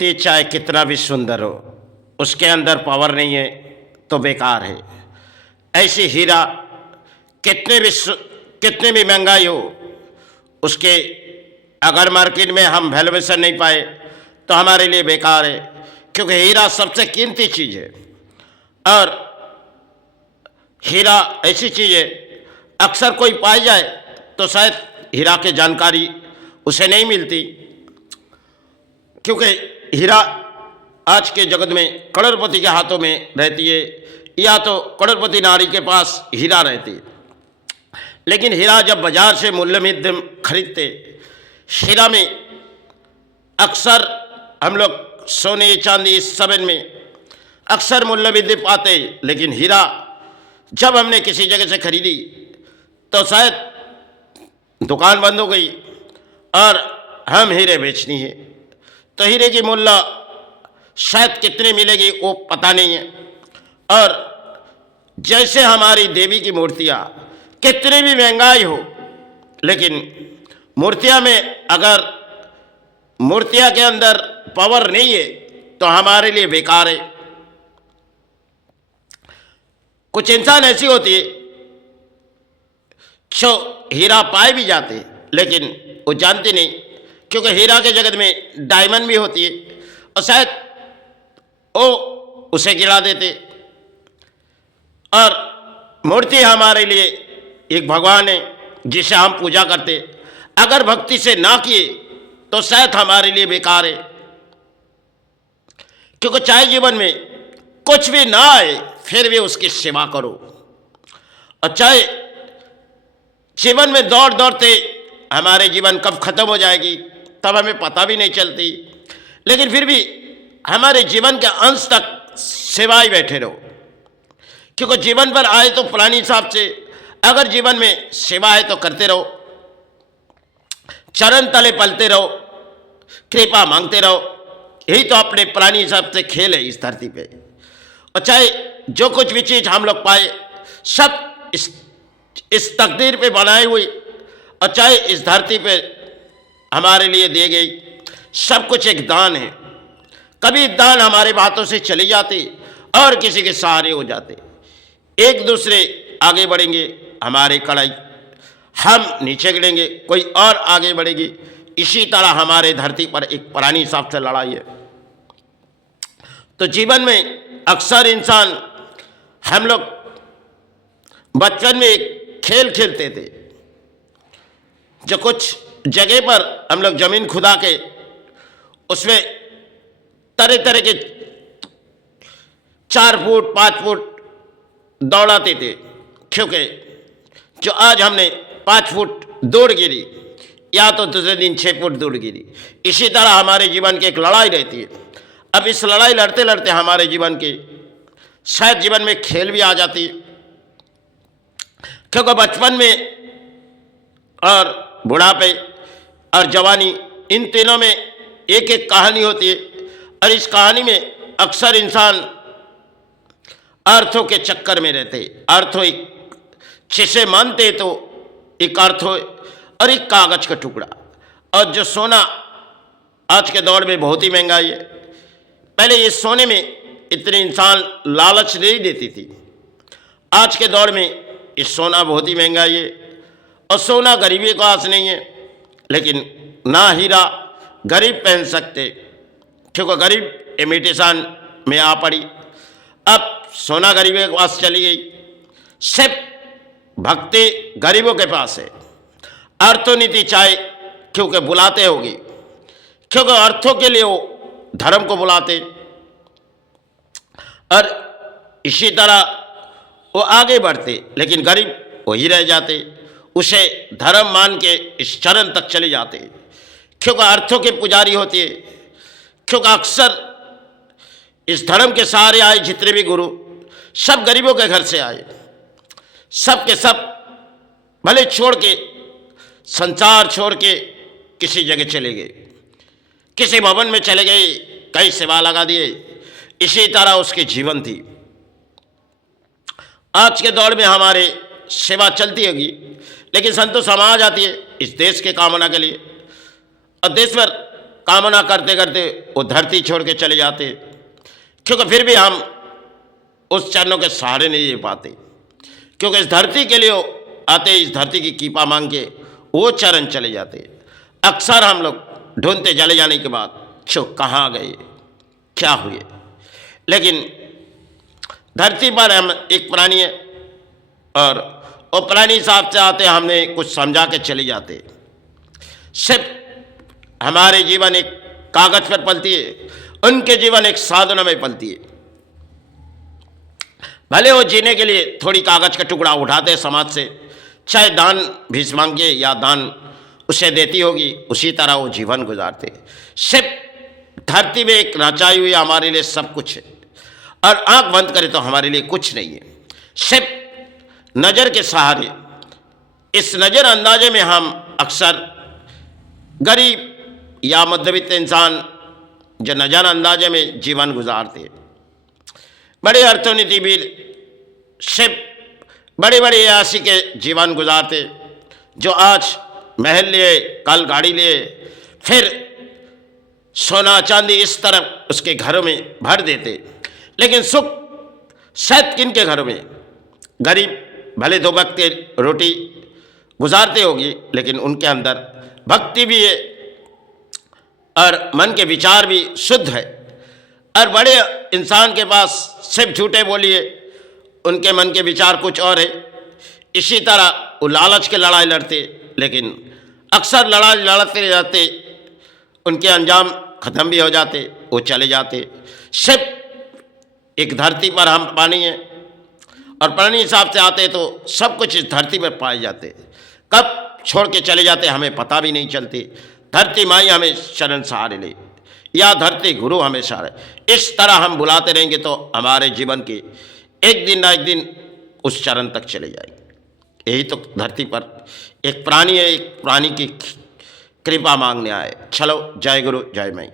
मूर्ति चाहे कितना भी सुंदर हो, उसके अंदर पावर नहीं है तो बेकार है। ऐसी हीरा कितने भी महंगाई हो, उसके अगर मार्केट में हम वैल्यूएशन नहीं पाए तो हमारे लिए बेकार है, क्योंकि हीरा सबसे कीमती चीज़ है। और हीरा ऐसी चीज़ है, अक्सर कोई पाई जाए तो शायद हीरा की जानकारी उसे नहीं मिलती, क्योंकि हीरा आज के जगत में करोड़पति के हाथों में रहती है, या तो करोड़पति नारी के पास हीरा रहती है। लेकिन हीरा जब बाजार से मूल्यमित खरीदते, हीरा में अक्सर हम लोग सोने चांदी इस सबन में अक्सर मूल्यमित पाते, लेकिन हीरा जब हमने किसी जगह से खरीदी तो शायद दुकान बंद हो गई और हम हीरे बेचनी है, तो हीरे की मूल्य शायद कितने मिलेगी वो पता नहीं है। और जैसे हमारी देवी की मूर्तियाँ कितनी भी महंगाई हो, लेकिन मूर्तियाँ में अगर मूर्तियाँ के अंदर पावर नहीं है तो हमारे लिए बेकार है। कुछ इंसान ऐसी होती है जो हीरा पाए भी जाते लेकिन वो जानती नहीं, क्योंकि हीरा के जगत में डायमंड भी होती है और शायद वो उसे गिरा देते। और मूर्ति हमारे लिए एक भगवान है जिसे हम पूजा करते, अगर भक्ति से ना किए तो शायद हमारे लिए बेकार है। क्योंकि चाहे जीवन में कुछ भी ना आए फिर भी उसकी सेवा करो, और चाहे जीवन में दौड़ दौड़ते हमारे जीवन कब खत्म हो जाएगी तब हमें पता भी नहीं चलती, लेकिन फिर भी हमारे जीवन के अंत तक सेवा ही बैठे रहो। क्योंकि जीवन पर आए तो पुरानी हिसाब से अगर जीवन में सेवा है तो करते रहो, चरण तले पलते रहो, कृपा मांगते रहो, यही तो अपने पुरानी हिसाब से खेल है इस धरती पे। और चाहे जो कुछ भी चीज़ हम लोग पाए सब इस तकदीर पे बनाई हुई, और चाहे इस धरती पे हमारे लिए दी गई सब कुछ एक दान है। कभी दान हमारे हाथों से चली जाती और किसी के सहारे हो जाते, एक दूसरे आगे बढ़ेंगे, हमारे कड़ाई हम नीचे गिरेंगे, कोई और आगे बढ़ेगी। इसी तरह हमारे धरती पर एक पुरानी हिसाब से लड़ाई है। तो जीवन में अक्सर इंसान, हम लोग बचपन में एक खेल खेलते थे, जो कुछ जगह पर हम लोग जमीन खुदा के उसमें तरह तरह के 4 फुट 5 फुट दौड़ाते थे, क्योंकि जो आज हमने 5 फुट दौड़ गिरी या तो दूसरे दिन 6 फुट दौड़ गिरी। इसी तरह हमारे जीवन की एक लड़ाई रहती है। अब इस लड़ाई लड़ते लड़ते हमारे जीवन की शायद जीवन में खेल भी आ जाती है, क्योंकि बचपन में और बुढ़ापे और जवानी इन तीनों में एक एक कहानी होती है, और इस कहानी में अक्सर इंसान अर्थों के चक्कर में रहते। अर्थों एक जिसे मानते तो एक अर्थ हो और एक कागज का टुकड़ा। और जो सोना आज के दौर में बहुत ही महंगा है, पहले ये सोने में इतने इंसान लालच नहीं देती थी, आज के दौर में ये सोना बहुत ही महंगा है। और सोना गरीबी का आस नहीं है, लेकिन ना हीरा गरीब पहन सकते, क्योंकि गरीब इमिटेशन में आ पड़ी। अब सोना गरीबी के पास चली गई, सिर्फ भक्ति गरीबों के पास है। अर्थनीति चाहे क्योंकि बुलाते होगी, क्योंकि अर्थों के लिए वो धर्म को बुलाते, और इसी तरह वो आगे बढ़ते, लेकिन गरीब वही रह जाते, उसे धर्म मान के इस चरण तक चले जाते, क्योंकि अर्थों के पुजारी होते हैं। क्योंकि अक्सर इस धर्म के सहारे आए जितने भी गुरु सब गरीबों के घर से आए, सब के सब भले छोड़ के संसार छोड़ के किसी जगह चले गए, किसी भवन में चले गए, कई सेवा लगा दिए। इसी तरह उसके जीवन थी। आज के दौर में हमारे सेवा चलती होगी, लेकिन संतोष समाज आती है इस देश के कामना के लिए, और देश भर कामना करते करते वो धरती छोड़ के चले जाते, क्योंकि फिर भी हम उस चरणों के सहारे नहीं ले पाते, क्योंकि इस धरती के लिए वो आते, इस धरती की कृपा मांग के वो चरण चले जाते। अक्सर हम लोग ढूंढते चले जाने के बाद छो कहाँ गए, क्या हुए, लेकिन धरती पर हम एक प्राणी है और वो प्राणी हिसाब से आते, हमने कुछ समझा के चले जाते। सिर्फ हमारे जीवन एक कागज पर पलती है, उनके जीवन एक साधना में पलती है। भले वो जीने के लिए थोड़ी कागज का टुकड़ा उठाते समाज से, चाहे दान भीष मांगे या दान उसे देती होगी, उसी तरह वो जीवन गुजारते। सिर्फ धरती में एक रचाई हुई हमारे लिए सब कुछ है, और आंख बंद करें तो हमारे लिए कुछ नहीं है। सिर्फ नज़र के सहारे, इस नज़र अंदाजे में हम अक्सर गरीब या मध्यवित्त इंसान जो नज़र अंदाजे में जीवन गुजारते, बड़े अर्थनीतिवीर सिर्फ बड़े बड़े यासी के जीवन गुजारते, जो आज महल लिए, कल गाड़ी लिए, फिर सोना चांदी इस तरफ उसके घरों में भर देते, लेकिन सुख शायद किन के घरों में। गरीब भले 2 वक्त की रोटी गुजारते होगी, लेकिन उनके अंदर भक्ति भी है और मन के विचार भी शुद्ध है। और बड़े इंसान के पास सिर्फ झूठे बोलिए, उनके मन के विचार कुछ और है। इसी तरह वो लालच के लड़ाई लड़ते, लेकिन अक्सर लड़ाई लड़ते रहते, उनके अंजाम ख़त्म भी हो जाते, वो चले जाते। सिर्फ एक धरती पर हम पानी है और प्राणी हिसाब से आते तो सब कुछ इस धरती पर पाए जाते, कब छोड़ के चले जाते हमें पता भी नहीं चलती। धरती माई हमें शरण सहारे ले, या धरती गुरु हमें सहारे। इस तरह हम बुलाते रहेंगे तो हमारे जीवन के एक दिन ना एक दिन उस चरण तक चले जाएंगे। यही तो धरती पर एक प्राणी है, एक प्राणी की कृपा मांगने आए। चलो, जय गुरु जय माई।